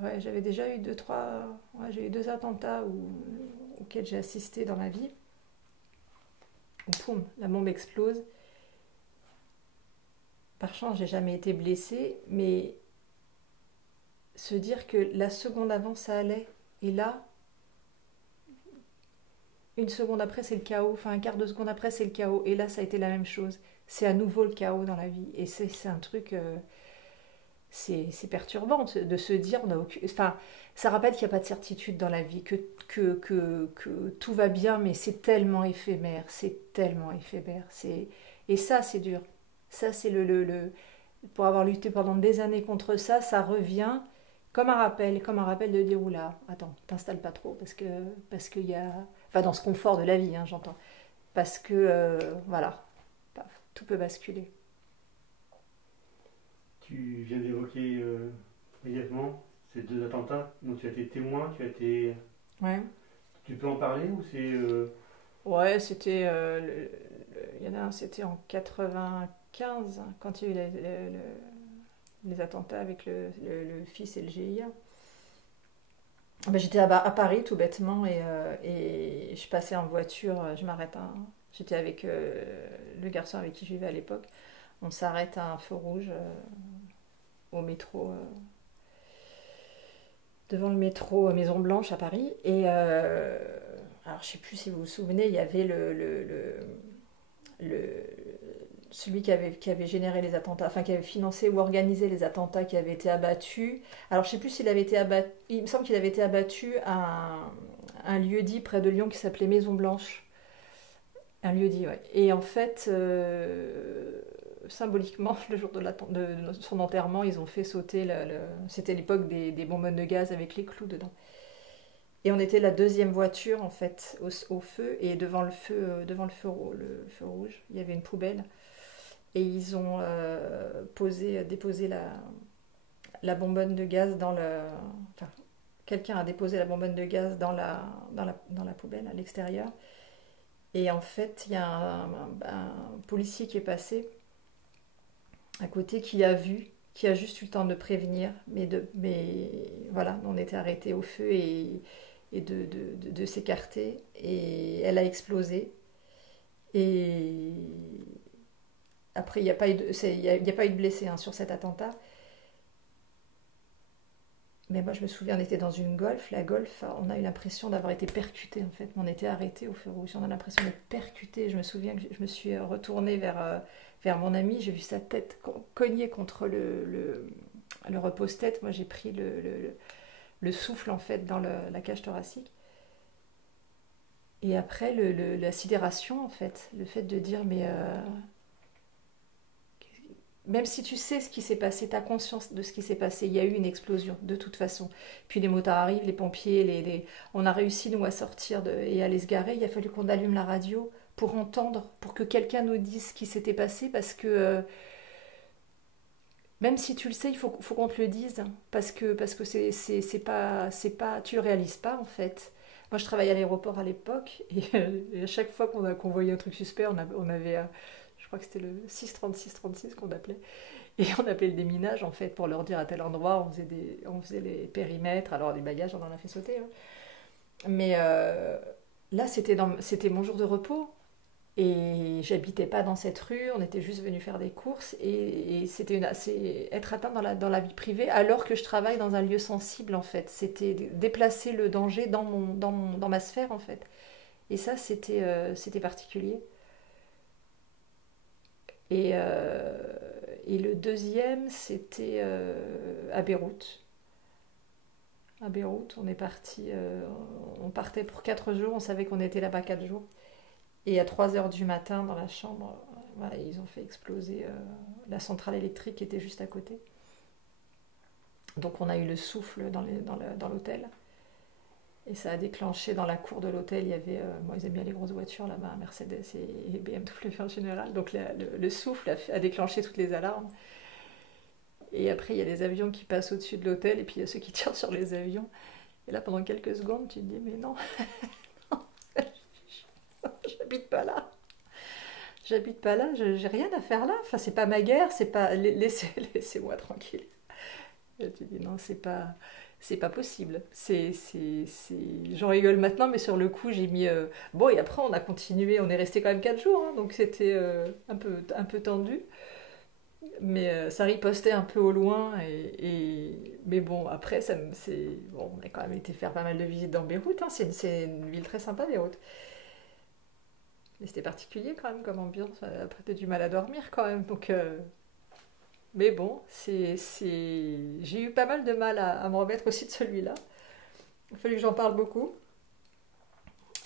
Ouais, j'avais déjà eu deux, trois. Ouais, j'ai eu deux attentats auxquels j'ai assisté dans ma vie. Où, poum, la bombe explose. Par chance, j'ai jamais été blessée, mais se dire que la seconde avant ça allait, et là, une seconde après c'est le chaos, enfin un quart de seconde après c'est le chaos, et là ça a été la même chose. C'est à nouveau le chaos dans la vie, et c'est un truc, c'est perturbant de se dire, on a aucune, enfin ça rappelle qu'il n'y a pas de certitude dans la vie, que tout va bien, mais c'est tellement éphémère, c'est tellement éphémère, et ça c'est dur. Ça c'est pour avoir lutté pendant des années contre ça, ça revient comme un rappel de dire oula, attends, t'installes pas trop parce qu'il y a, enfin dans ce confort de la vie, hein, j'entends, parce que voilà, paf, tout peut basculer. Tu viens d'évoquer brièvement ces deux attentats dont tu as été témoin, tu as été... Ouais. Tu peux en parler ou c'est... Ouais, c'était, il y en a un, c'était en 95 quand il y a eu les attentats avec le fils et le GIA. Ben, j'étais à Paris tout bêtement et je passais en voiture, je m'arrête j'étais avec le garçon avec qui je vivais à l'époque. On s'arrête à un feu rouge au métro, devant le métro Maison Blanche à Paris. Et alors je sais plus si vous vous souvenez, il y avait le celui qui avait généré les attentats, enfin qui avait financé ou organisé les attentats qui avaient été abattus. Alors je sais plus s'il avait été abattu, il me semble qu'il avait été abattu à un lieu-dit près de Lyon qui s'appelait Maison Blanche. Un lieu-dit, ouais. Et en fait, symboliquement, le jour de son enterrement, ils ont fait sauter, c'était l'époque des bonbonnes de gaz avec les clous dedans. Et on était la deuxième voiture en fait au feu et devant le feu rouge, il y avait une poubelle et ils ont déposé la bonbonne de gaz dans le. Enfin, quelqu'un a déposé la bonbonne de gaz dans la poubelle à l'extérieur. Et en fait, il y a un policier qui est passé à côté qui a vu, qui a juste eu le temps de prévenir, mais voilà, on était arrêtés au feu et de s'écarter. Et elle a explosé. Et après, il n'y a, pas eu de- c'est- il y a pas eu de blessés hein, sur cet attentat. Mais moi, je me souviens, on était dans une Golf. La Golf, on a eu l'impression d'avoir été percuté, en fait. On était arrêté au feu rouge. On a l'impression d'être percuté. Je me souviens que je me suis retournée vers mon ami. J'ai vu sa tête cogner contre le repose-tête. Moi, j'ai pris le souffle, en fait, dans la cage thoracique. Et après, la sidération, en fait. Le fait de dire, mais même si tu sais ce qui s'est passé, tu as conscience de ce qui s'est passé, il y a eu une explosion de toute façon. Puis les motards arrivent, les pompiers, on a réussi nous à sortir et à aller se garer. Il a fallu qu'on allume la radio pour entendre, pour que quelqu'un nous dise ce qui s'était passé, parce que même si tu le sais, il faut qu'on te le dise, parce que c'est pas, tu le réalises pas en fait. Moi, je travaillais à l'aéroport à l'époque et à chaque fois qu'on voyait un truc suspect, on avait, je crois que c'était le 636 qu'on appelait. Et on appelait le déminage en fait pour leur dire à tel endroit on faisait les périmètres. Alors les bagages on en a fait sauter. Hein. Mais là c'était mon jour de repos et j'habitais pas dans cette rue. On était juste venus faire des courses et c'était être atteint dans la vie privée alors que je travaille dans un lieu sensible en fait. C'était déplacer le danger dans ma sphère en fait. Et ça c'était particulier. Et le deuxième, c'était à Beyrouth. À Beyrouth, on partait pour 4 jours, on savait qu'on était là-bas 4 jours. Et à 3 heures du matin, dans la chambre, voilà, ils ont fait exploser la centrale électrique qui était juste à côté. Donc on a eu le souffle dans l'hôtel. Et ça a déclenché dans la cour de l'hôtel, il y avait, moi ils aiment bien les grosses voitures là-bas, Mercedes et BMW en général. Donc le souffle a déclenché toutes les alarmes. Et après, il y a les avions qui passent au-dessus de l'hôtel et puis il y a ceux qui tirent sur les avions. Et là, pendant quelques secondes, tu te dis, mais non, j'habite pas là. J'habite pas là, j'ai rien à faire là. Enfin, c'est pas ma guerre, c'est pas. Laissez-moi tranquille. Et tu dis, non, c'est pas. C'est pas possible. J'en rigole maintenant, mais sur le coup, j'ai mis. Bon, et après, on a continué, on est resté quand même 4 jours, hein, donc c'était un peu tendu. Mais ça ripostait un peu au loin. Mais bon, après, bon, on a quand même été faire pas mal de visites dans Beyrouth. Hein, c'est une ville très sympa, Beyrouth. Mais c'était particulier quand même comme ambiance. Après, t'as du mal à dormir quand même. Mais bon, j'ai eu pas mal de mal à me remettre aussi de celui-là. Il a fallu que j'en parle beaucoup.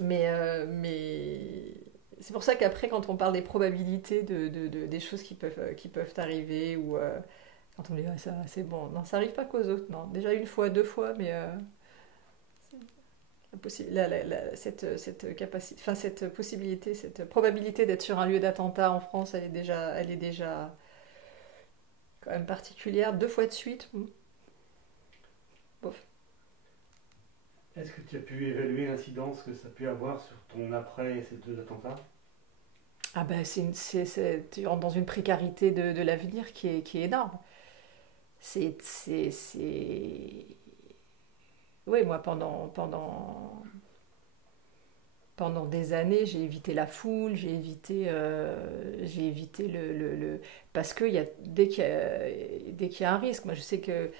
Mais c'est pour ça qu'après, quand on parle des probabilités des choses qui peuvent arriver, ou quand on me dit, ouais, ça c'est bon, non, ça arrive pas qu'aux autres, non. Déjà une fois, deux fois, mais cette capacité, enfin cette possibilité, cette probabilité d'être sur un lieu d'attentat en France, elle est déjà quand même particulière. Deux fois de suite, bof. Est-ce que tu as pu évaluer l'incidence que ça a pu avoir sur ton après ces deux attentats? Ah ben, tu rentres dans une précarité de l'avenir qui est énorme. C'est. Oui, moi, pendant des années, j'ai évité la foule, j'ai évité parce que dès qu'il y a un risque, moi, je sais que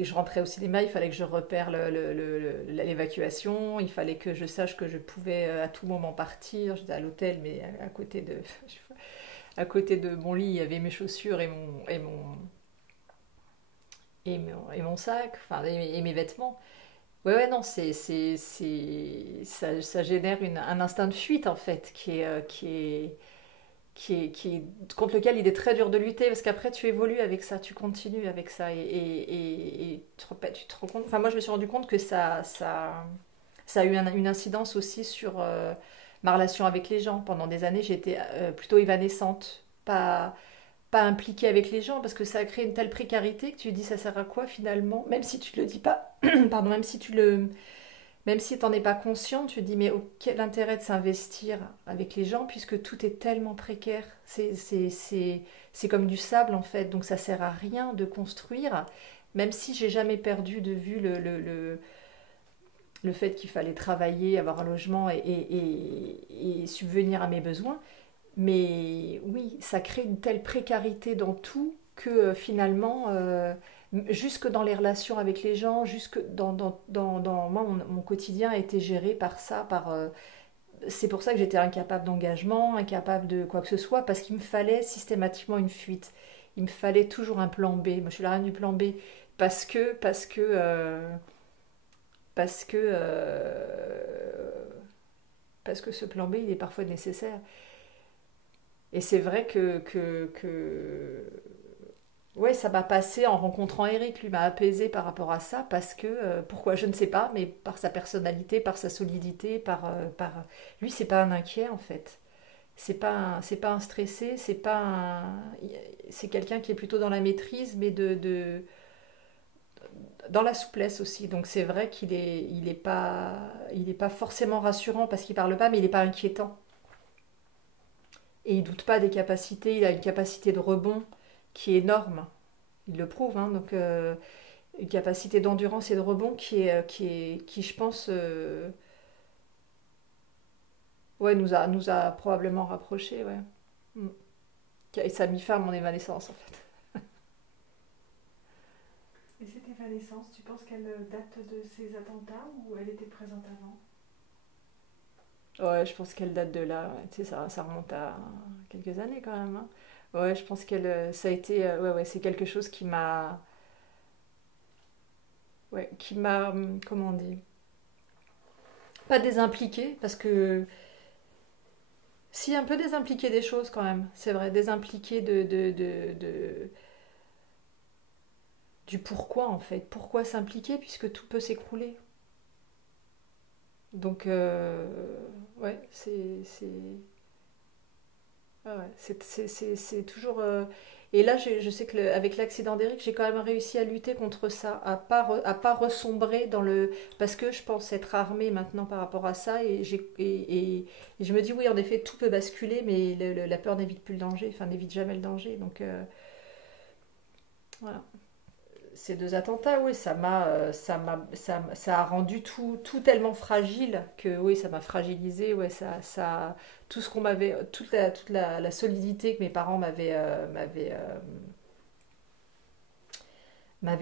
je rentrais au cinéma, il fallait que je repère l'évacuation, il fallait que je sache que je pouvais à tout moment partir. J'étais à l'hôtel, mais à côté de mon lit, il y avait mes chaussures et mon sac, enfin, et mes vêtements. Ouais, ouais, non, ça génère un instinct de fuite, en fait, contre lequel il est très dur de lutter, parce qu'après, tu évolues avec ça, tu continues avec ça, et tu te rends compte. Enfin, moi, je me suis rendu compte que ça a eu une incidence aussi sur ma relation avec les gens. Pendant des années, j'étais plutôt évanescente, pas impliquée avec les gens, parce que ça a créé une telle précarité que tu te dis, ça sert à quoi finalement, même si tu te le dis pas, pardon, même si t'en es pas conscient, tu te dis, mais quel intérêt de s'investir avec les gens, puisque tout est tellement précaire. C'est comme du sable, en fait, donc ça sert à rien de construire, même si j'ai jamais perdu de vue le fait qu'il fallait travailler, avoir un logement et subvenir à mes besoins. Mais oui, ça crée une telle précarité dans tout que finalement, jusque dans les relations avec les gens, jusque moi, mon quotidien a été géré par ça, c'est pour ça que j'étais incapable d'engagement, incapable de quoi que ce soit, parce qu'il me fallait systématiquement une fuite. Il me fallait toujours un plan B. Moi, je suis la reine du plan B parce que, parce que ce plan B, il est parfois nécessaire. Et c'est vrai ouais, ça m'a passé en rencontrant Eric, lui m'a apaisé par rapport à ça, parce que, pourquoi, je ne sais pas, mais par sa personnalité, par sa solidité, lui, c'est pas un inquiet en fait. C'est pas un stressé, c'est quelqu'un qui est plutôt dans la maîtrise, mais dans la souplesse aussi. Donc c'est vrai il est pas forcément rassurant parce qu'il parle pas, mais il est pas inquiétant. Et il doute pas des capacités, il a une capacité de rebond qui est énorme. Il le prouve, hein, donc une capacité d'endurance et de rebond qui je pense, ouais, nous a probablement rapprochés, ouais. Mm. Et ça a mis fin à mon évanescence, en fait. Et cette évanescence, tu penses qu'elle date de ces attentats ou elle était présente avant? Ouais, je pense qu'elle date de là. Ouais. Tu sais, ça remonte à quelques années quand même. Hein. Ouais, je pense ça a été, ouais, ouais, c'est quelque chose ouais, comment on dit, pas désimpliqué, parce que si un peu désimpliqué des choses quand même, c'est vrai, désimpliqué du pourquoi en fait, pourquoi s'impliquer puisque tout peut s'écrouler. Donc, ouais, ah ouais, c'est toujours. Et là, je sais que avec l'accident d'Eric, j'ai quand même réussi à lutter contre ça, à pas ressombrer dans le. Parce que je pense être armée maintenant par rapport à ça, et je me dis, oui, en effet, tout peut basculer, mais la peur n'évite plus le danger, enfin, n'évite jamais le danger. Donc, voilà. ces deux attentats, oui, ça a rendu tout tellement fragile que oui, ça m'a fragilisé, ouais, tout ce qu'on m'avait, la solidité que mes parents m'avaient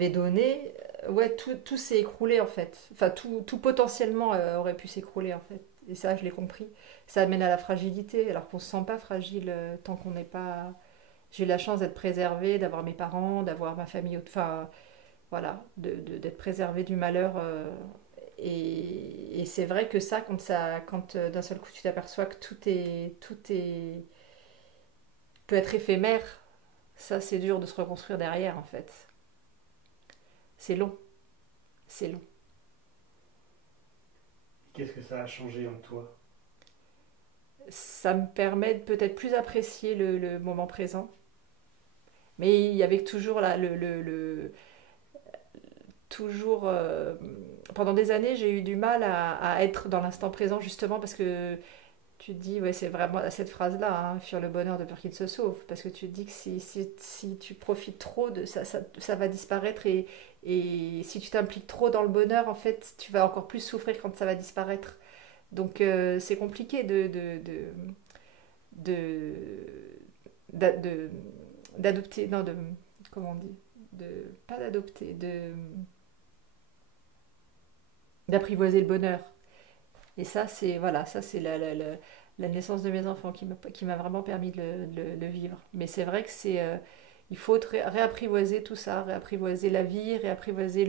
donné, ouais, tout s'est écroulé en fait. Enfin, tout potentiellement aurait pu s'écrouler en fait. Et ça, je l'ai compris. Ça amène à la fragilité, alors qu'on se sent pas fragile tant qu'on n'est pas. J'ai eu la chance d'être préservée, d'avoir mes parents, d'avoir ma famille, enfin voilà, d'être préservée du malheur. Et c'est vrai que ça, quand d'un seul coup tu t'aperçois que tout est peut être éphémère, ça c'est dur de se reconstruire derrière en fait. C'est long, c'est long. Qu'est-ce que ça a changé en toi? Ça me permet de peut-être plus apprécier le moment présent. Mais il y avait toujours là, toujours pendant des années j'ai eu du mal à être dans l'instant présent justement parce que tu te dis ouais c'est vraiment cette phrase là hein, fuir le bonheur de peur qu'il se sauve parce que tu te dis que si tu profites trop de ça va disparaître et si tu t'impliques trop dans le bonheur en fait tu vas encore plus souffrir quand ça va disparaître donc c'est compliqué de, de d'adopter non de comment on dit de pas d'adopter de d'apprivoiser le bonheur. Et ça, c'est voilà, ça c'est la naissance de mes enfants qui m'a vraiment permis de le vivre. Mais c'est vrai que il faut réapprivoiser tout ça, réapprivoiser la vie, réapprivoiser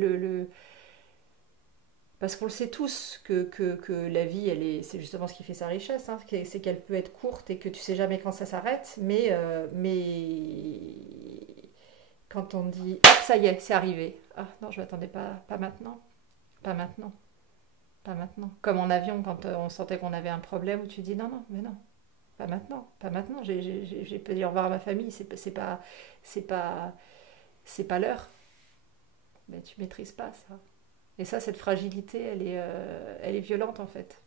parce qu'on le sait tous que la vie, c'est justement ce qui fait sa richesse, hein, c'est qu'elle peut être courte et que tu sais jamais quand ça s'arrête, mais quand on dit, hop, ça y est, c'est arrivé. Ah non, je m'attendais pas maintenant, pas maintenant. Pas maintenant. Comme en avion, quand on sentait qu'on avait un problème, où tu dis non, non, mais non, pas maintenant, pas maintenant. J'ai pas dit au revoir à ma famille, c'est pas, c'est pas l'heure. Mais tu maîtrises pas ça. Et ça, cette fragilité, elle est violente en fait.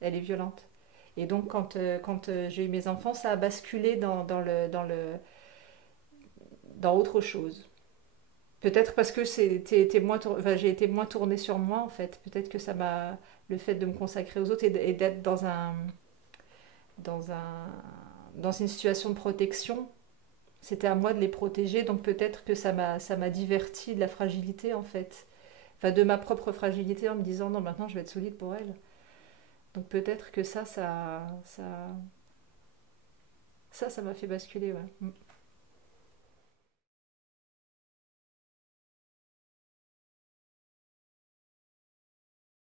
Elle est violente. Et donc, quand j'ai eu mes enfants, ça a basculé dans autre chose. Peut-être parce que enfin, j'ai été moins tournée sur moi en fait. Peut-être que ça m'a le fait de me consacrer aux autres et d'être dans un dans une situation de protection. C'était à moi de les protéger, donc peut-être que ça m'a diverti de la fragilité en fait. Enfin, de ma propre fragilité en me disant non, maintenant je vais être solide pour elle. Donc peut-être que ça m'a fait basculer, ouais.